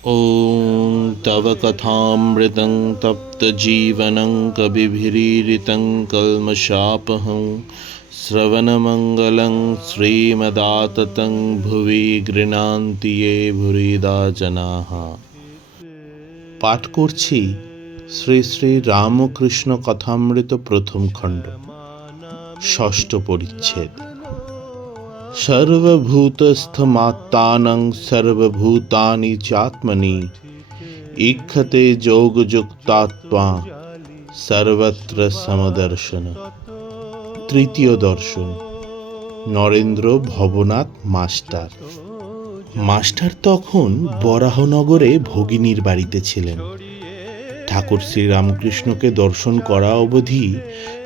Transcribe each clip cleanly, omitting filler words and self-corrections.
ॐ तव कथामृतं तप्तजीवनं कविभिरीडितं कल्मषापहं श्रवणमङ्गलं श्रीमदाततं भुवि गृह्णान्ति ये भुरिदा जनाः। পাঠ করছি শ্রী শ্রী রামকৃষ্ণ কথামৃত প্রথম খণ্ড, ষষ্ঠ পরিচ্ছেদ। सर्वभूतस्थमात्तानं सर्वभूतानि चात्मनि ईक्षते যোগযুক্তাত্মা সর্বত্র সমদর্শন। তৃতীয় দর্শন। নরেন্দ্র ভবনাথ মাস্টার। মাস্টার তখন বরাহনগরে ভগিনীর বাড়িতে ছিলেন। ঠাকুর শ্রীরামকৃষ্ণকে দর্শন করা অবধি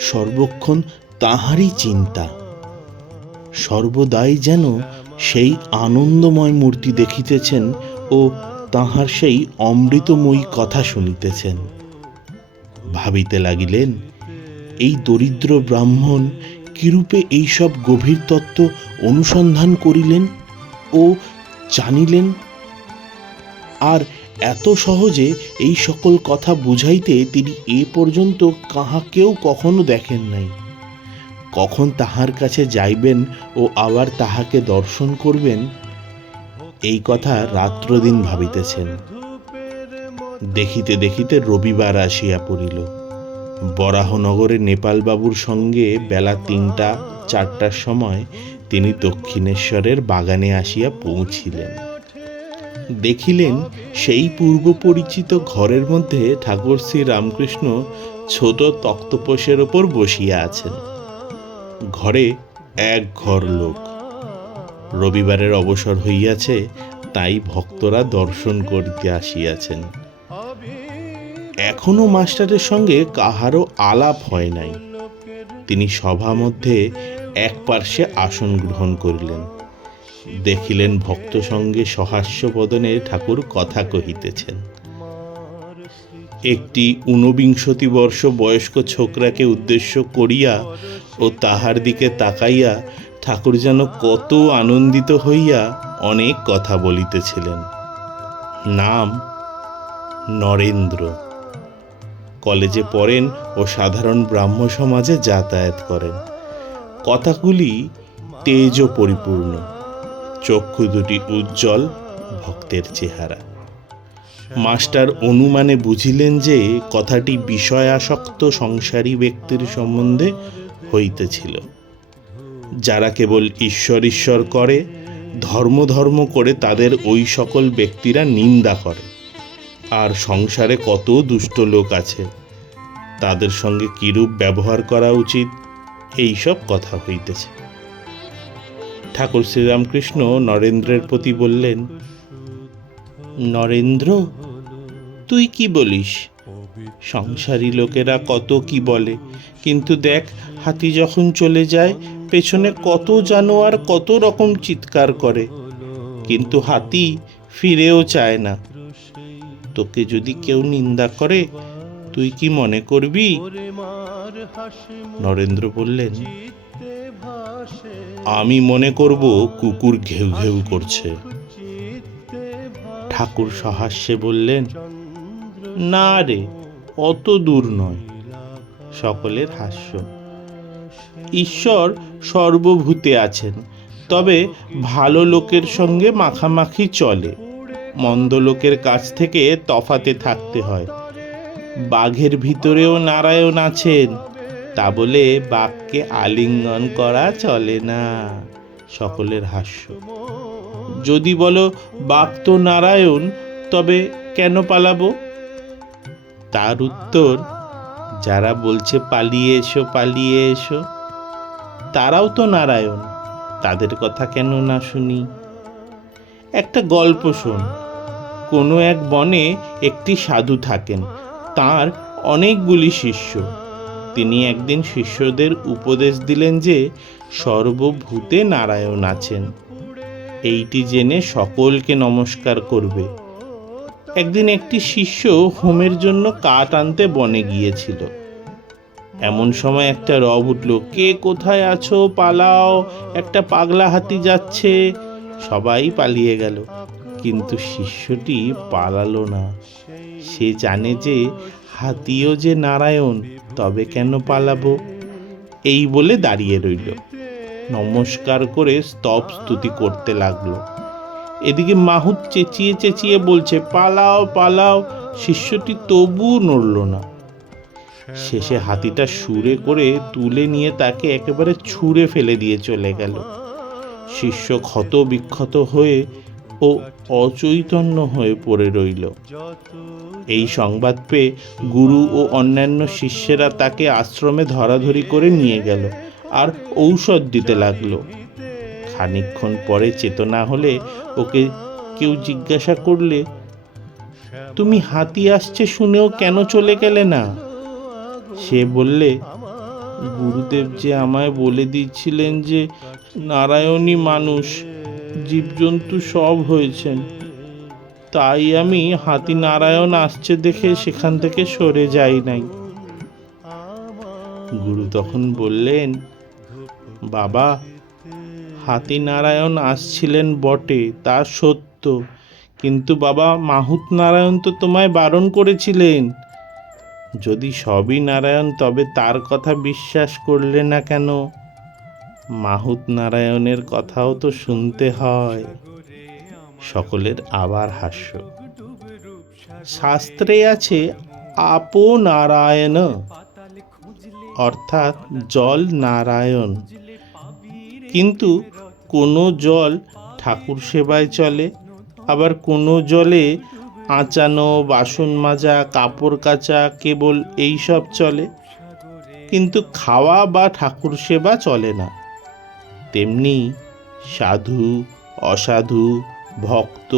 সর্বক্ষণ তাঁহারই চিন্তা। সর্বদাই যেন সেই আনন্দময় মূর্তি দেখিতেছেন ও তাঁহার সেই অমৃতময়ী কথা শুনিতেছেন। ভাবিতে লাগিলেন, এই দরিদ্র ব্রাহ্মণ কিরূপে এইসব গভীর তত্ত্ব অনুসন্ধান করিলেন ও জানিলেন, আর এত সহজে এই সকল কথা বুঝাইতে তিনি এ পর্যন্ত কাহাকেও কখনো দেখেন নাই। কখন তাহার কাছে যাইবেন ও আবার তাহাকে দর্শন করবেন, এই কথা রাত্রদিন ভাবিতেছেন। দেখিতে দেখিতে রবিবার আসিয়া পড়িল। বরাহনগরে নেপালবাবুর সঙ্গে বেলা ৩টা-৪টার সময় তিনি দক্ষিণেশ্বরের বাগানে আসিয়া পৌঁছিলেন। দেখিলেন সেই পূর্ব পরিচিত ঘরের মধ্যে ঠাকুর শ্রী রামকৃষ্ণ ছোট তক্তপোষের ওপর বসিয়া আছেন। ঘরে এক ঘর লোক। রবিবারের অবসর হইয়াছে, তাই ভক্তরা দর্শন করতে আসিয়াছেন। এখনো মাস্টারের সঙ্গে কাহারও আলাপ হয় নাই। তিনি সভা মধ্যে এক পার্শ্বে আসন গ্রহণ করিলেন। দেখিলেন ভক্ত সঙ্গে সহাস্য বদনে ঠাকুর কথা কহিতেছেন। একটি ঊনবিংশতি বর্ষ বয়স্ক ছোকরাকে উদ্দেশ্য করিয়া ও তাহার দিকে তাকাইয়া ঠাকুর যেন কত আনন্দিত হইয়া অনেক কথা বলিতেছিলেন। নাম নরেন্দ্র। কলেজে পড়েন ও সাধারণ ব্রাহ্ম সমাজে যাতায়াত করেন। কথাগুলি তেজ পরিপূর্ণ, চক্ষু দুটি উজ্জ্বল, ভক্তের চেহারা। মাস্টার অনুমানে বুঝিলেন যে কথাটি বিষয়াসক্ত সংসারী ব্যক্তির সম্বন্ধে হইতেছিল, যারা কেবল ঈশ্বর ঈশ্বর করে, ধর্ম ধর্ম করে তাদের ওই সকল ব্যক্তিরা নিন্দা করে। আর সংসারে কত দুষ্ট লোক আছে, তাদের সঙ্গে কিরূপ ব্যবহার করা উচিত, এইসব কথা হইতেছে। ঠাকুর শ্রীরামকৃষ্ণ নরেন্দ্রের প্রতি বললেন, নরেন্দ্র, তুই কি বলিস? সংসারী লোকেরা কত কি বলে, কিন্তু দেখ, হাতি যখন চলে যায় পেছনে কত জানোয়ার কত রকম চিৎকার করে, কিন্তু হাতি ফিরেও চায় না। তোকে যদি কেউ নিন্দা করে, তুই কি মনে করবি? নরেন্দ্র বললেন, আমি মনে করব কুকুর ঘেউ ঘেউ করছে। ঠাকুর সহাস্যে বললেন, না রে, অত দূর নয়। সকলের হাস্য। ঈশ্বর সর্বভূতে আছেন, তবে ভালো লোকের সঙ্গে মাখামাখি চলে, মন্দ লোকের কাছ থেকে তফাতে থাকতে হয়। বাঘের ভিতরেও নারায়ণ আছেন, তা বলে বাঘকে আলিঙ্গন করা চলে না। সকলের হাস্য। যদি বলো বাঘ তো নারায়ণ, তবে কেন পালাবো? তার উত্তর, যারা বলছে পালিয়ে এসো পালিয়ে এসো, তারাও তো নারায়ণ, তাদের কথা কেন না শুনি? একটা গল্প শোন। কোনো এক বনে একটি সাধু থাকেন, তার অনেকগুলি শিষ্য। তিনি একদিন শিষ্যদের উপদেশ দিলেন যে সর্বভূতে নারায়ণ আছেন, এইটি জেনে সকলকে নমস্কার করবে। একদিন একটি শিষ্য হোমের জন্য কাঠ আনতে বনে গিয়েছিল। এমন সময় একটা রব উঠল, কে কোথায় আছো, পালাও, একটা পাগলা হাতি যাচ্ছে। সবাই পালিয়ে গেল, কিন্তু শিষ্যটি পালালো না। সে জানে যে হাতিও যে নারায়ণ, তবে কেন পালাবো? এই বলে দাঁড়িয়ে রইল, নমস্কার করে স্তব স্তুতি করতে লাগলো। এদিকে মাহুত চেঁচিয়ে চেঁচিয়ে বলছে, পালাও পালাও। শিষ্যটি তবুও নড়ল না। শেষে হাতিটা সুরে করে তুলে নিয়ে তাকে একেবারে ছুঁড়ে ফেলে দিয়ে চলে গেল। শিষ্য ক্ষত বিক্ষত হয়ে ও অচৈতন্য হয়ে পড়ে রইল। এই সংবাদ পেয়ে গুরু ও অন্যান্য শিষ্যেরা তাকে আশ্রমে ধরাধরি করে নিয়ে গেল আর ঔষধ দিতে লাগলো। খানিকক্ষণ পরে চেতনা হলে ওকে কেউ জিজ্ঞাসা করলে, তুমি হাতি আসছে শুনেও কেন চলে গেলে না? সে বললে, গুরুদেব যে আমায় বলে দিয়েছিলেন যে নারায়ণী মানুষ, জীবজন্তু সব হয়েছেন, তাই আমি হাতি নারায়ণ আসছে দেখে সেখান থেকে সরে যাই নাই। গুরু তখন বললেন, বাবা, হাতি নারায়ণ আসছিলেন বটে, তা সত্য, কিন্তু বাবা মাহুত নারায়ণ তো তোমায় বারণ করেছিলেন। যদি সবই নারায়ণ, তবে তার কথা বিশ্বাস করলে না কেন? মাহুত নারায়ণের কথাও তো শুনতে হয়। সকলের আবার হাস্য। শাস্ত্রে আছে আপো নারায়ণ, অর্থাৎ জল নারায়ণ। কিন্তু কোনো জল ঠাকুর সেবায় চলে, আবার কোনো জলে আঁচানো, বাসন মাজা, কাপড় কাচা, কেবল এই সব চলে, কিন্তু খাওয়া বা ঠাকুর সেবা চলে না। তেমনি সাধু অসাধু, ভক্ত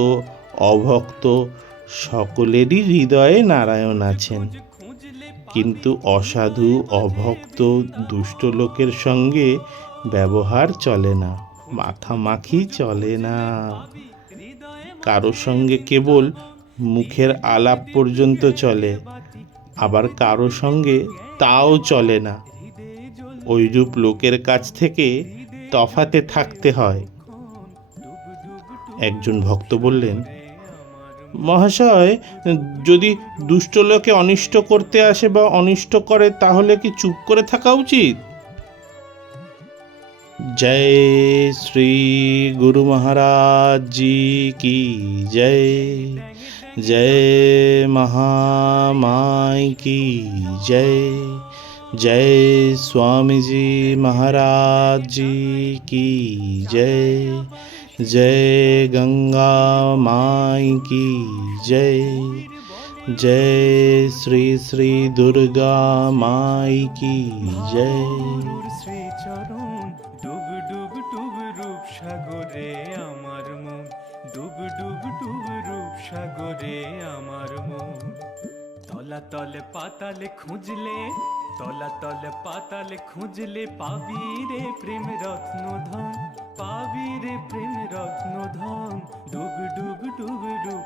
অভক্ত, সকলেরই হৃদয়ে নারায়ণ আছেন, কিন্তু অসাধু অভক্ত দুষ্ট লোকের সঙ্গে ব্যবহার চলে না, মাখামাখি চলে না। কারো সঙ্গে কেবল মুখের আলাপ পর্যন্ত চলে, আবার কারো সঙ্গে তাও চলে না। ওইরূপ লোকের কাছ থেকে তফাতে থাকতে হয়। একজন ভক্ত বললেন, মহাশয়, যদি দুষ্ট লোকে অনিষ্ট করতে আসে বা অনিষ্ট করে, তাহলে কি চুপ করে থাকা উচিত? জয় শ্রী গুরু মহারাজ জি কি জয়। জয় महामाई की जय। जय स्वामी जी महाराज जी की जय। जय गंगा माई की जय। जय श्री श्री दुर्गा माई की जय। শ্রী চরণ ডুব ডুব ডুব রূপ সাগরে আমার মন, ডুব ডুব ডুব রূপ সাগরে আমার মন। তলাতলে পাতালে খুঁজলে, তলাতলে পাতালে খুঁজলে, পাবি রে প্রেম রত্ন ধন, পাবি রে প্রেম রত্ন ধন। ডুব ডুব ডুব রূপ